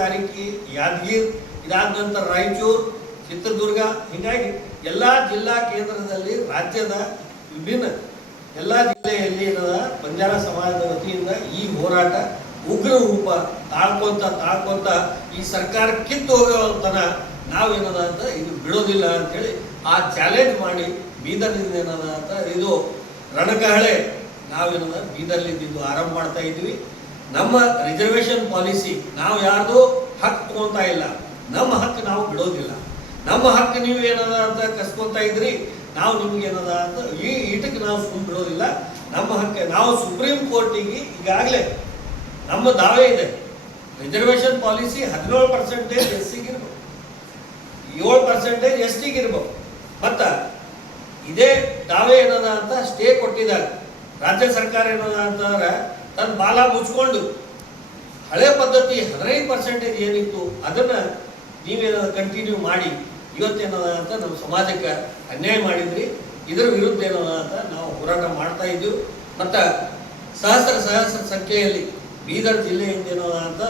ತಾರೀಕಿಗೆ ಯಾದಗಿರಿ, ಇದಾದ ನಂತರ ರಾಯಚೂರು, ಚಿತ್ರದುರ್ಗ, ಹೀಗಾಗಿ ಎಲ್ಲ ಜಿಲ್ಲಾ ಕೇಂದ್ರದಲ್ಲಿ ರಾಜ್ಯದ ವಿಭಿನ್ನ ಎಲ್ಲ ಜಿಲ್ಲೆಯಲ್ಲಿ ಏನದ ಬಂಜಾರ ಸಮಾಜದ ವತಿಯಿಂದ ಈ ಹೋರಾಟ ಉಗ್ರ ರೂಪ ತಾಳ್ಕೊಂತ ಈ ಸರ್ಕಾರ ಕಿತ್ತು ಹೋಗೋತನ ನಾವೇನದ ಅಂತ ಇದು ಬಿಡೋದಿಲ್ಲ ಅಂತೇಳಿ ಆ ಚಾಲೆಂಜ್ ಮಾಡಿ ಬೀದರ್ನಿಂದ ಏನದ ಅಂತ ಇದು ರಣಕಹಳೆ ನಾವೇನದ ಬೀದರ್ಲಿದ್ದು ಆರಂಭ ಮಾಡ್ತಾ ಇದ್ವಿ. ನಮ್ಮ ರಿಸರ್ವೇಶನ್ ಪಾಲಿಸಿ ನಾವು ಯಾರ್ದು ಹಕ್ಕು ತಗೊಂತಾ ಇಲ್ಲ, ನಮ್ಮ ಹಕ್ಕು ನಾವು ಬಿಡೋದಿಲ್ಲ. ನಮ್ಮ ಹಕ್ಕು ನೀವು ಏನದ ಅಂತ ಕಸ್ಕೊಂತ ಇದ್ರಿ, ನಾವು ನಿಮ್ಗೆ ಏನದ ಅಂತ ಈ ಈಟಕ್ಕೆ ನಾವು ಸುಮ್ಮನೆ ಬಿಡೋದಿಲ್ಲ. ನಮ್ಮ ಹಕ್ಕು ನಾವು ಸುಪ್ರೀಂ ಕೋರ್ಟಿಗೆ ಈಗಾಗಲೇ ನಮ್ಮ ದಾವೆ ಇದೆ. ರಿಸರ್ವೇಶನ್ ಪಾಲಿಸಿ 17% ಎಸ್ಸಿಗೆ ಇರ್ಬೇಕು, 7% ಎಸ್ಟಿಗೆ ಇರ್ಬೇಕು. ಮತ್ತ ಇದೇ ದಾವೆ ಏನದ ಅಂತ ಸ್ಟೇ ಕೊಟ್ಟಿದ್ದಾರೆ. ರಾಜ್ಯ ಸರ್ಕಾರ ಏನದ ಅಂತಂದ್ರೆ ತನ್ನ ಬಾಲ ಮುಚ್ಕೊಂಡು ಹಳೆ ಪದ್ಧತಿ 15% ಏನಿತ್ತು ಅದನ್ನ ನೀವೇನಾದ್ರು ಕಂಟಿನ್ಯೂ ಮಾಡಿ ಇವತ್ತೇನದ ಅಂತ ನಮ್ಮ ಸಮಾಜಕ್ಕೆ ಅನ್ಯಾಯ ಮಾಡಿದ್ರಿ. ಇದರ ವಿರುದ್ಧ ಏನದ ಅಂತ ನಾವು ಹೋರಾಟ ಮಾಡ್ತಾ ಇದ್ದೀವಿ. ಮತ್ತು ಸಹಸ್ರ ಸಂಖ್ಯೆಯಲ್ಲಿ ಬೀದರ್ ಜಿಲ್ಲೆಯಿಂದ ಏನದ ಅಂತ